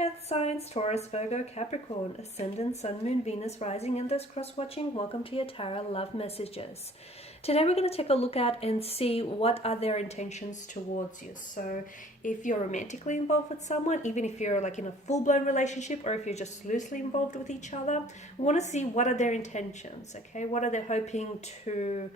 earth signs, Taurus, Virgo, Capricorn, Ascendant, Sun, Moon, Venus, Rising, and those cross-watching, welcome to your Tarot Love Messages. Today we're going to take a look at and see what are their intentions towards you. So if you're romantically involved with someone, even if you're like in a full-blown relationship, or if you're just loosely involved with each other, we want to see what are their intentions, okay? What are they hoping to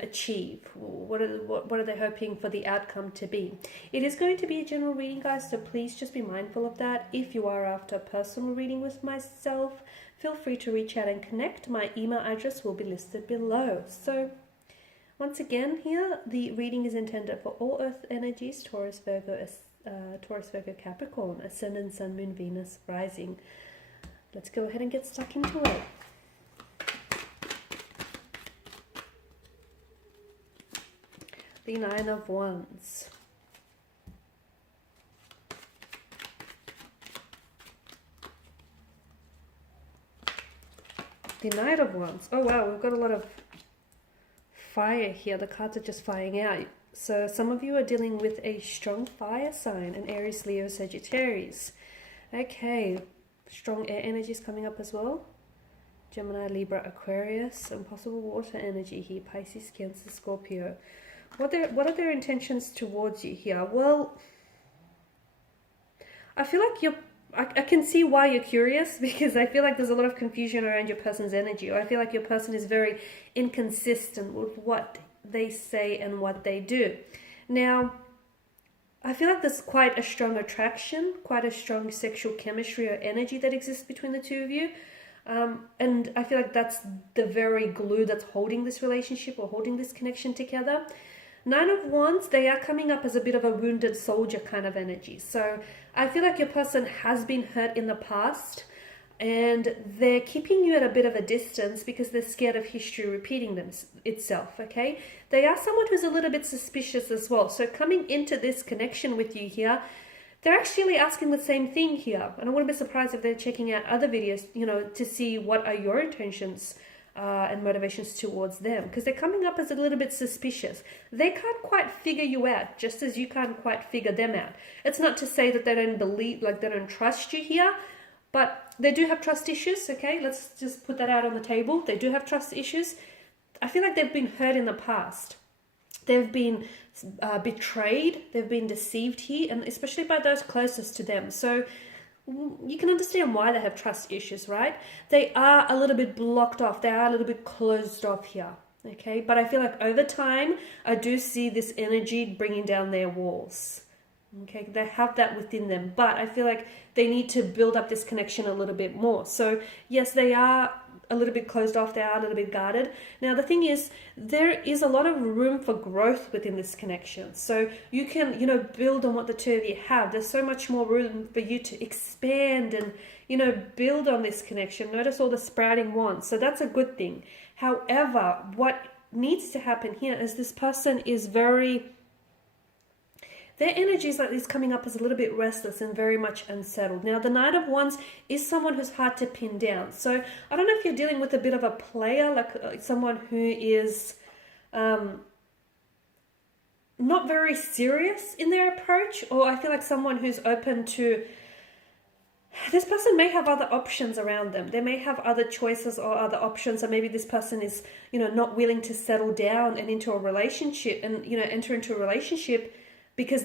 achieve? What are they hoping for the outcome to be? It is going to be a general reading, guys, so please just be mindful of that. If you are after a personal reading with myself, feel free to reach out and connect. My email address will be listed below. So once again, here the reading is intended for all earth energies, Taurus, Virgo, Capricorn, Ascendant, Sun, Moon, Venus, Rising. Let's go ahead and get stuck into it. The Nine of Wands. The Knight of Wands. Oh wow, we've got a lot of fire here. The cards are just flying out. So some of you are dealing with a strong fire sign, an Aries, Leo, Sagittarius. Okay, strong air energies coming up as well. Gemini, Libra, Aquarius, and possible water energy here, Pisces, Cancer, Scorpio. What are their intentions towards you here? Well, I feel like I can see why you're curious, because I feel like there's a lot of confusion around your person's energy, or I feel like your person is very inconsistent with what they say and what they do. Now, I feel like there's quite a strong attraction, quite a strong sexual chemistry or energy that exists between the two of you. And I feel like that's the very glue that's holding this relationship or holding this connection together. Nine of Wands, they are coming up as a bit of a wounded soldier kind of energy. So I feel like your person has been hurt in the past and they're keeping you at a bit of a distance because they're scared of history repeating itself, okay? They are someone who's a little bit suspicious as well. So coming into this connection with you here, they're actually asking the same thing here. And I wouldn't be surprised if they're checking out other videos, to see what are your intentions and motivations towards them, because they're coming up as a little bit suspicious. They can't quite figure you out, just as you can't quite figure them out. It's not to say that they don't believe, like they don't trust you here, but they do have trust issues, okay? Let's just put that out on the table. They do have trust issues. I feel like they've been hurt in the past. They've been betrayed, they've been deceived here, and especially by those closest to them. So you can understand why they have trust issues, right? They are a little bit blocked off. They are a little bit closed off here, okay? But I feel like over time, I do see this energy bringing down their walls, okay? They have that within them, but I feel like they need to build up this connection a little bit more. So yes, they are a little bit closed off. They are a little bit guarded. Now, the thing is, there is a lot of room for growth within this connection. So you can, build on what the two of you have. There's so much more room for you to expand and, build on this connection. Notice all the sprouting wands. So that's a good thing. However, what needs to happen here is this person is their energy is coming up as a little bit restless and very much unsettled. Now, the Knight of Wands is someone who's hard to pin down. So I don't know if you're dealing with a bit of a player, like someone who is not very serious in their approach, or I feel like someone who's open to... This person may have other options around them. They may have other choices or other options, or maybe this person is, not willing to settle down and into a relationship and, enter into a relationship because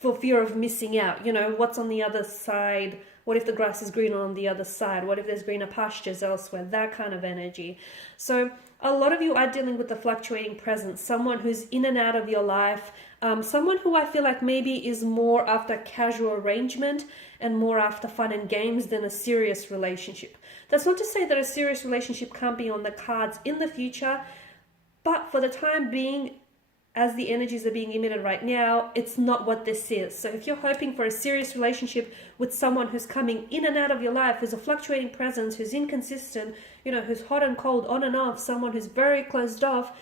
for fear of missing out, what's on the other side? What if the grass is greener on the other side? What if there's greener pastures elsewhere? That kind of energy. So a lot of you are dealing with the fluctuating presence, someone who's in and out of your life, someone who I feel like maybe is more after casual arrangement and more after fun and games than a serious relationship. That's not to say that a serious relationship can't be on the cards in the future, but for the time being, as the energies are being emitted right now, it's not what this is. So if you're hoping for a serious relationship with someone who's coming in and out of your life, who's a fluctuating presence, who's inconsistent, who's hot and cold, on and off, someone who's very closed off,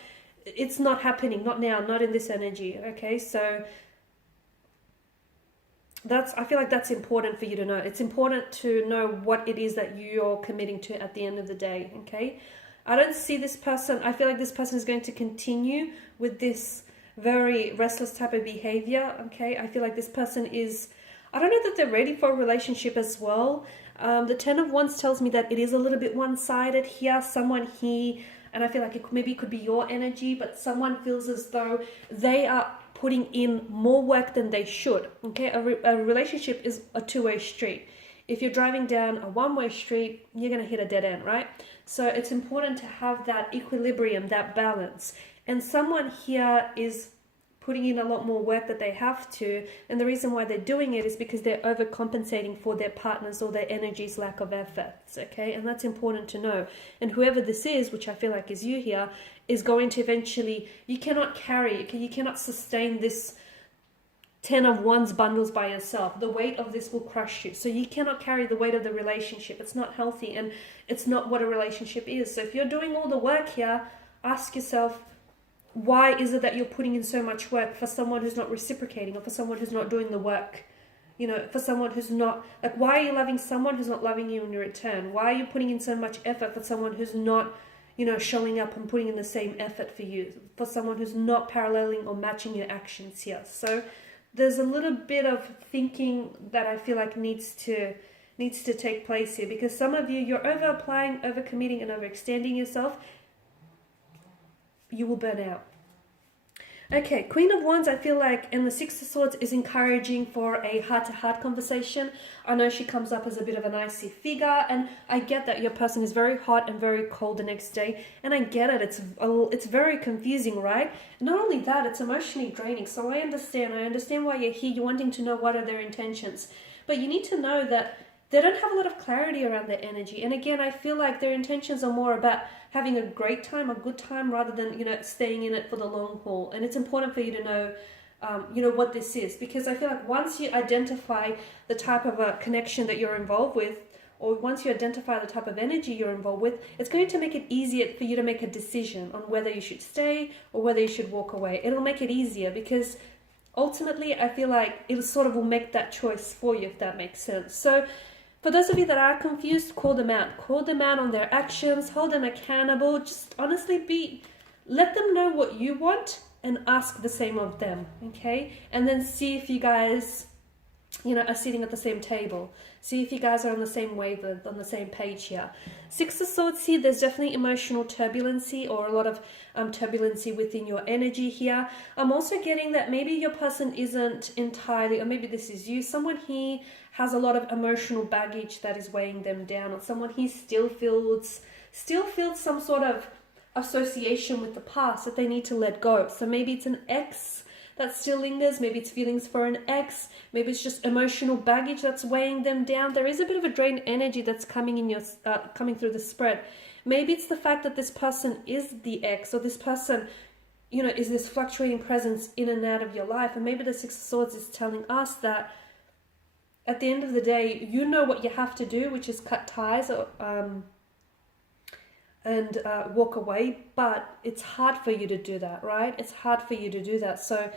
it's not happening, not now, not in this energy, okay? So I feel like that's important for you to know. It's important to know what it is that you're committing to at the end of the day, okay? I don't see this person, I feel like this person is going to continue with this very restless type of behavior, okay? I feel like this person is, I don't know that they're ready for a relationship as well. The Ten of Wands tells me that it is a little bit one-sided here. Someone here, and I feel like it could be your energy, but someone feels as though they are putting in more work than they should. Okay, a relationship is a two-way street. If you're driving down a one-way street, you're going to hit a dead end, right? So it's important to have that equilibrium, that balance. And someone here is putting in a lot more work that they have to, and the reason why they're doing it is because they're overcompensating for their partner's or their energy's lack of efforts, okay? And that's important to know. And whoever this is, which I feel like is you here, is going to eventually, you cannot carry, you cannot sustain this 10 of Wands bundles by yourself. The weight of this will crush you. So you cannot carry the weight of the relationship. It's not healthy, and it's not what a relationship is. So if you're doing all the work here, ask yourself, why is it that you're putting in so much work for someone who's not reciprocating, or for someone who's not doing the work? You know, for someone who's not, like, why are you loving someone who's not loving you in return? Why are you putting in so much effort for someone who's not, you know, showing up and putting in the same effort for you? For someone who's not paralleling or matching your actions here. So there's a little bit of thinking that I feel like needs to take place here, because some of you, you're over applying, over committing, and overextending yourself. You will burn out. Okay, Queen of Wands, I feel like, and the Six of Swords is encouraging for a heart-to-heart conversation. I know she comes up as a bit of an icy figure, and I get that your person is very hot and very cold the next day, and I get it. It's very confusing, right? Not only that, it's emotionally draining. So I understand why you're here. You're wanting to know what are their intentions, but you need to know that they don't have a lot of clarity around their energy. And again, I feel like their intentions are more about having a great time, a good time, rather than, you know, staying in it for the long haul. And it's important for you to know, you know, what this is, because I feel like once you identify the type of a connection that you're involved with, or once you identify the type of energy you're involved with, it's going to make it easier for you to make a decision on whether you should stay or whether you should walk away. It'll make it easier, because ultimately I feel like it sort of will make that choice for you, if that makes sense. So for those of you that are confused, call them out. Call them out on their actions. Hold them accountable. Just honestly let them know what you want and ask the same of them, okay? And then see if you guys, you know, are sitting at the same table. See if you guys are on the same wavelength, on the same page here. Six of Swords here, there's definitely emotional turbulency, or a lot of turbulency within your energy here. I'm also getting that maybe your person isn't entirely, or maybe this is you, someone here has a lot of emotional baggage that is weighing them down, or someone here still feels some sort of association with the past that they need to let go. So maybe it's an ex that still lingers, maybe it's feelings for an ex, maybe it's just emotional baggage that's weighing them down. There is a bit of a drained energy that's coming in your coming through the spread. Maybe it's the fact that this person is the ex, or this person, you know, is this fluctuating presence in and out of your life. And maybe the Six of Swords is telling us that at the end of the day, you know what you have to do, which is cut ties or and walk away, but it's hard for you to do that, right? It's hard for you to do that. So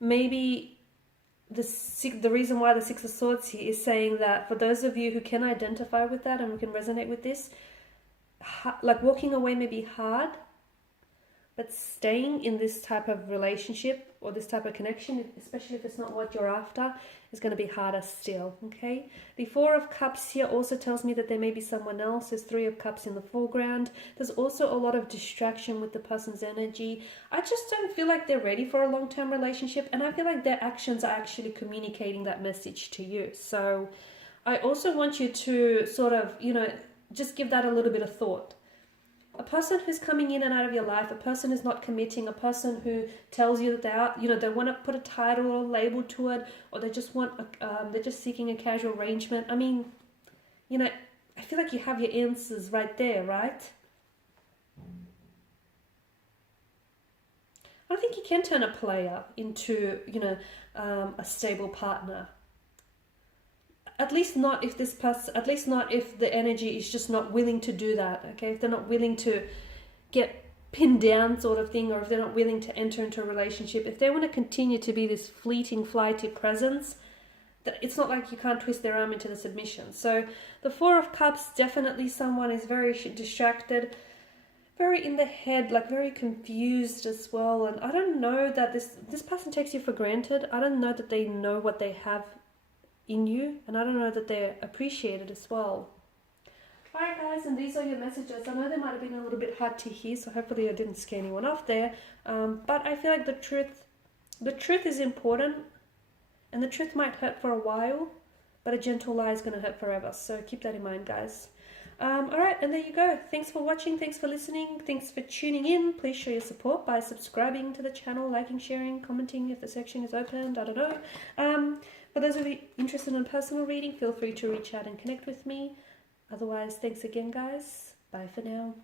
maybe the reason why the Six of Swords here is saying that for those of you who can identify with that and who can resonate with this, like walking away may be hard, but staying in this type of relationship or this type of connection, especially if it's not what you're after, is going to be harder still, okay? The Four of Cups here also tells me that there may be someone else. There's Three of Cups in the foreground. There's also a lot of distraction with the person's energy. I just don't feel like they're ready for a long-term relationship, and I feel like their actions are actually communicating that message to you. So I also want you to sort of, you know, just give that a little bit of thought. A person who's coming in and out of your life, a person who's not committing, a person who tells you that they are, you know, they want to put a title or a label to it, or they just want, they're just seeking a casual arrangement. I mean, you know, I feel like you have your answers right there, right? I think you can turn a player into, you know, a stable partner. At least not if this person, at least not if the energy is just not willing to do that, okay? If they're not willing to get pinned down sort of thing, or if they're not willing to enter into a relationship, if they want to continue to be this fleeting, flighty presence, that it's not like you can't twist their arm into the submission. So the Four of Cups, definitely someone is very distracted, very in the head, like very confused as well. And I don't know that this person takes you for granted. I don't know that they know what they have in you, and I don't know that they're appreciated as well. Alright guys, and these are your messages. I know they might have been a little bit hard to hear, so hopefully I didn't scare anyone off there. But I feel like the truth is important, and the truth might hurt for a while, but a gentle lie is going to hurt forever. So keep that in mind, guys. Alright, and there you go. Thanks for watching, thanks for listening, thanks for tuning in. Please show your support by subscribing to the channel, liking, sharing, commenting if the section is opened, I don't know. For those of you interested in personal reading, feel free to reach out and connect with me. Otherwise, thanks again, guys. Bye for now.